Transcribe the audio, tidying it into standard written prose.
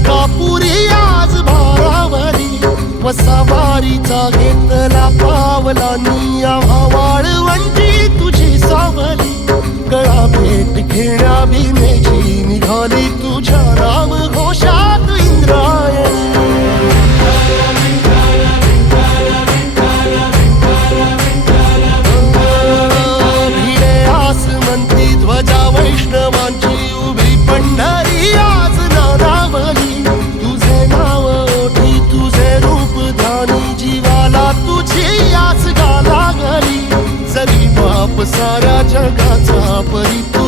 अंकापुरी आज भारावरी वसावारीचा घेतला पावला निया वाळवंटी तुझी सावली गळा भेट घेण्या भीमेची निघाली तुझ्या राम घोषात इंद्रायणी भिडे आसमंती ध्वजा वैष्णवांची उभी पंढरी आज नारावली तुझे नाव ओठी तुझे रूप ध्यानी जीवाला तुझी आस गा लागली जरी बाप साऱ्या जगाचा परी तू